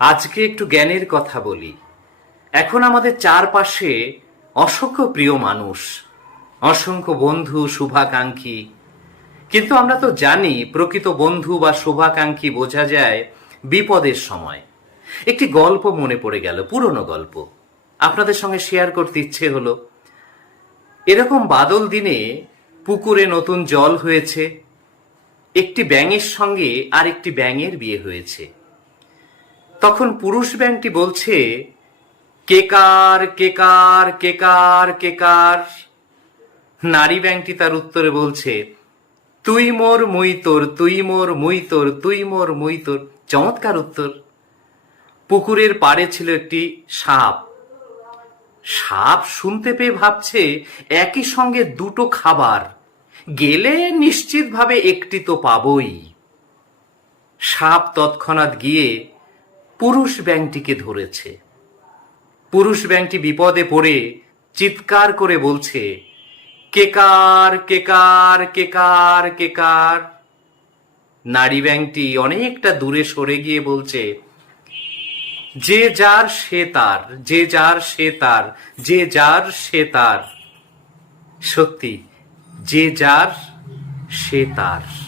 আজকে একটু জ্ঞানের কথা বলি। এখন আমাদের চারপাশে অসংখ্য প্রিয় মানুষ, অসংখ্য বন্ধু, শুভাকাঙ্ক্ষী। কিন্তু আমরা তো জানি প্রকৃত বন্ধু বা শুভাকাঙ্ক্ষী বোঝা যায় বিপদের সময়। একটি গল্প মনে পড়ে গেল, পুরনো গল্প, আপনাদের সঙ্গে শেয়ার করতে ইচ্ছে হলো। এরকম বাদল দিনে পুকুরে নতুন জল হয়েছে, একটি ব্যাঙের সঙ্গে আর একটি ব্যাঙের বিয়ে হয়েছে। তখন পুরুষ ব্যাঙটি বলছে, কেকার কেকার কেকার কেকার। নারী ব্যাঙটি তার উত্তরে বলছে, তুই মোর মুই তোর, তুই মোর মুই তোর, তুই মোর মুই তোর। চমৎকার উত্তর। পুকুরের পাড়ে ছিল একটি সাপ। সাপ শুনতে পেয়ে ভাবছে একই সঙ্গে দুটো খাবার গেলে নিশ্চিতভাবে একটি তো পাবই। সাপ তৎক্ষণাৎ গিয়ে পুরুষ ব্যাঙটিকে ধরেছে। পুরুষ ব্যাঙটি বিপদে পড়ে চিৎকার করে বলছে, কেকার কেকার কেকার কেকার। নারী ব্যাঙটি অনেকটা দূরে সরে গিয়ে বলছে, যে যার সে তার, যে যার সে তার, যে যার সে তার। সত্যি, যে যার সে তার।